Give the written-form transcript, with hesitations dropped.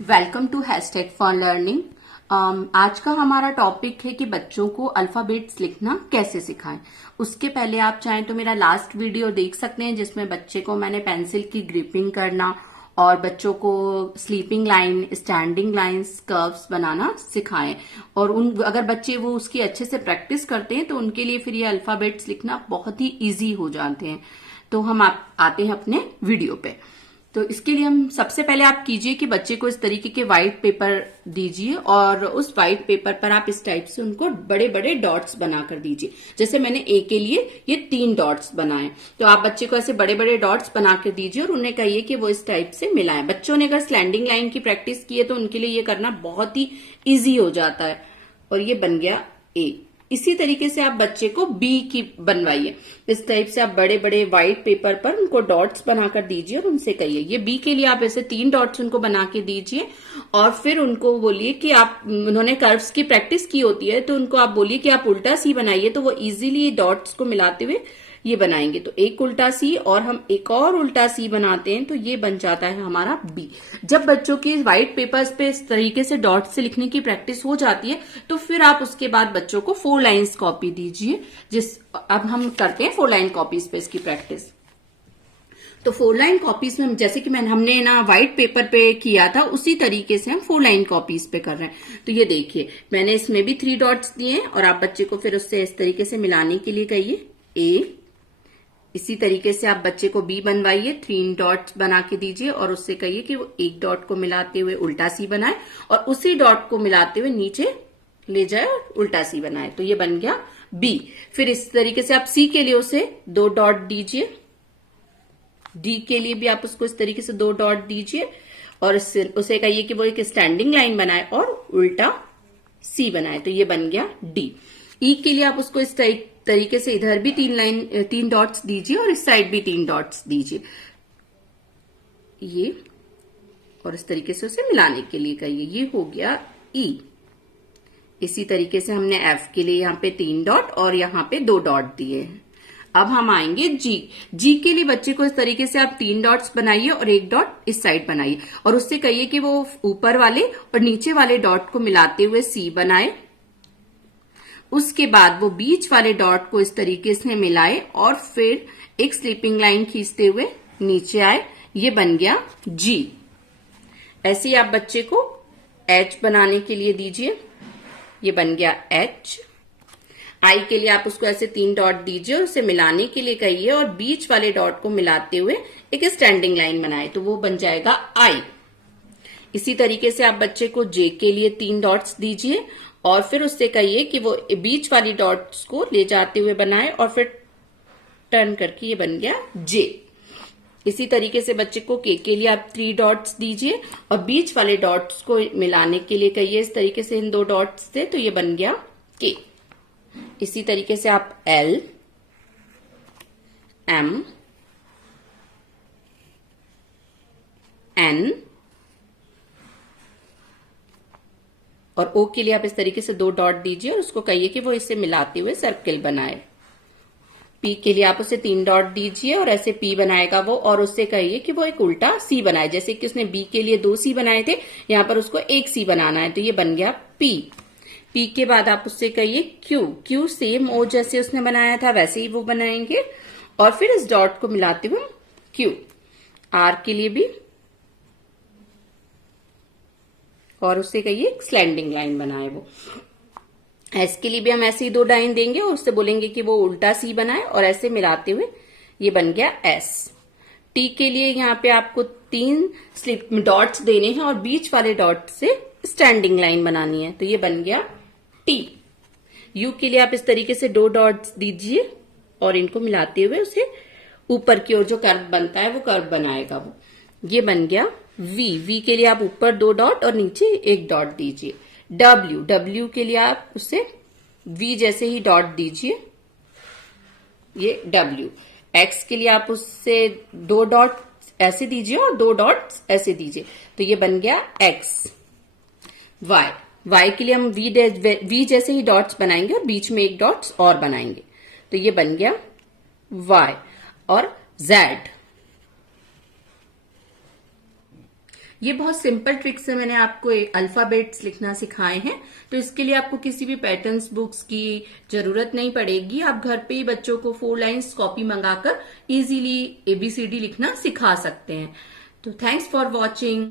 Welcome to hashtag for learning. आज का हमारा टॉपिक है कि बच्चों को अल्फाबेट्स लिखना कैसे सिखाएं। उसके पहले आप चाहें तो मेरा लास्ट वीडियो देख सकते हैं जिसमें बच्चे को मैंने पेंसिल की ग्रिपिंग करना और बच्चों को sleeping line, standing lines, curves बनाना सिखाएं। और अगर बच्चे वो उसकी अच्छे से प्रैक्टिस करते हैं तो उनके लिए फिर ये अल्फाबेट्स लिखना बहुत ही ईजी हो जाते हैं। तो हम आते हैं अपने वीडियो पे। तो इसके लिए हम सबसे पहले आप कीजिए कि बच्चे को इस तरीके के व्हाइट पेपर दीजिए और उस व्हाइट पेपर पर आप इस टाइप से उनको बड़े बड़े डॉट्स बनाकर दीजिए। जैसे मैंने ए के लिए ये 3 डॉट्स बनाए, तो आप बच्चे को ऐसे बड़े बड़े डॉट्स बना कर दीजिए और उन्हें कहिए कि वो इस टाइप से मिलाएं। बच्चों ने अगर स्लैंडिंग लाइन की प्रैक्टिस की है तो उनके लिए ये करना बहुत ही ईजी हो जाता है। और ये बन गया ए। इसी तरीके से आप बच्चे को बी की बनवाइए। इस टाइप से आप बड़े बड़े व्हाइट पेपर पर उनको डॉट्स बनाकर दीजिए और उनसे कहिए। ये बी के लिए आप ऐसे 3 डॉट्स उनको बना के दीजिए और फिर उनको बोलिए कि आप, उन्होंने कर्व्स की प्रैक्टिस की होती है तो उनको आप बोलिए कि आप उल्टा सी बनाइए, तो वो इजीली डॉट्स को मिलाते हुए ये बनाएंगे। तो एक उल्टा सी और हम एक और उल्टा सी बनाते हैं तो ये बन जाता है हमारा बी। जब बच्चों की व्हाइट पेपर्स पे इस तरीके से डॉट से लिखने की प्रैक्टिस हो जाती है तो फिर आप उसके बाद बच्चों को 4 लाइंस कॉपी दीजिए। अब हम करते हैं 4 लाइन कॉपीज पे इसकी प्रैक्टिस। तो 4 लाइन कॉपीज में जैसे कि हमने ना व्हाइट पेपर पे किया था उसी तरीके से हम 4 लाइन कॉपीज पे कर रहे हैं। तो ये देखिए मैंने इसमें भी 3 डॉट्स दिए हैं और आप बच्चे को फिर उससे इस तरीके से मिलाने के लिए कहिए ए। इसी तरीके से आप बच्चे को बी बनवाइए, 3 डॉट्स बना के दीजिए और उससे कहिए कि वो एक डॉट को मिलाते हुए उल्टा सी बनाए और उसी डॉट को मिलाते हुए नीचे ले जाए और उल्टा सी बनाए। तो ये बन गया बी। फिर इस तरीके से आप सी के लिए उसे 2 डॉट दीजिए। डी के लिए भी आप उसको इस तरीके से 2 डॉट दीजिए और उसे कहिए कि वो एक स्टैंडिंग लाइन बनाए और उल्टा सी बनाए। तो ये बन गया डी। ई के लिए आप उसको इस तरीके से इधर भी 3 डॉट्स दीजिए और इस साइड भी 3 डॉट्स दीजिए ये, और इस तरीके से उसे मिलाने के लिए कहिए। ये हो गया ई। इसी तरीके से हमने एफ के लिए यहाँ पे 3 डॉट और यहाँ पे 2 डॉट दिए हैं। अब हम आएंगे जी। जी के लिए बच्चे को इस तरीके से आप 3 डॉट्स बनाइए और एक डॉट इस साइड बनाइए और उससे कहिए कि वो ऊपर वाले और नीचे वाले डॉट को मिलाते हुए सी बनाए। उसके बाद वो बीच वाले डॉट को इस तरीके से मिलाए और फिर एक स्लीपिंग लाइन खींचते हुए नीचे आए। ये बन गया जी। ऐसे ही आप बच्चे को एच बनाने के लिए दीजिए। ये बन गया एच। आई के लिए आप उसको ऐसे 3 डॉट दीजिए और उसे मिलाने के लिए कहिए और बीच वाले डॉट को मिलाते हुए एक स्टैंडिंग लाइन बनाए, तो वो बन जाएगा आई। इसी तरीके से आप बच्चे को जे के लिए 3 डॉट्स दीजिए और फिर उससे कहिए कि वो बीच वाली डॉट्स को ले जाते हुए बनाए और फिर टर्न करके ये बन गया जे। इसी तरीके से बच्चे को के लिए आप 3 डॉट्स दीजिए और बीच वाले डॉट्स को मिलाने के लिए कहिए इस तरीके से इन 2 डॉट्स से, तो ये बन गया के। इसी तरीके से आप एल, एम, एन और ओ के लिए आप इस तरीके से 2 डॉट दीजिए और उसको कहिए कि वो इसे मिलाते हुए सर्किल बनाए। पी के लिए आप उसे 3 डॉट दीजिए और ऐसे पी बनाएगा वो और उससे कहिए कि वो एक उल्टा सी बनाए। जैसे कि उसने बी के लिए 2 सी बनाए थे, यहां पर उसको एक सी बनाना है, तो ये बन गया पी। पी के बाद आप उससे कहिए क्यू। क्यू सेम ओ जैसे उसने बनाया था वैसे ही वो बनाएंगे और फिर इस डॉट को मिलाते हुए क्यू। आर के लिए भी और उससे कहिए स्लैंडिंग लाइन बनाए वो। एस के लिए भी हम ऐसे ही 2 लाइन देंगे और उससे बोलेंगे कि वो उल्टा सी बनाए और ऐसे मिलाते हुए ये बन गया एस। टी के लिए यहाँ पे आपको 3 स्लिप डॉट्स देने हैं और बीच वाले डॉट से स्टैंडिंग लाइन बनानी है, तो ये बन गया टी। यू के लिए आप इस तरीके से 2 डॉट्स दीजिए और इनको मिलाते हुए उसे ऊपर की ओर जो कर्व बनता है वो कर्व बनाएगा वो। ये बन गया वी। वी के लिए आप ऊपर 2 डॉट और नीचे 1 डॉट दीजिए। डब्ल्यू। डब्ल्यू के लिए आप उसे वी जैसे ही डॉट दीजिए, ये डब्ल्यू। एक्स के लिए आप उससे 2 डॉट ऐसे दीजिए और 2 डॉट ऐसे दीजिए, तो ये बन गया एक्स। वाई। वाई के लिए हम वी जैसे ही डॉट्स बनाएंगे और बीच में 1 डॉट्स और बनाएंगे, तो ये बन गया वाई। और जेड। ये बहुत सिंपल ट्रिक से मैंने आपको अल्फाबेट्स लिखना सिखाए हैं। तो इसके लिए आपको किसी भी पैटर्न्स बुक्स की जरूरत नहीं पड़ेगी। आप घर पे ही बच्चों को 4 लाइन्स कॉपी मंगाकर इजीली ABCD लिखना सिखा सकते हैं। तो थैंक्स फॉर वॉचिंग।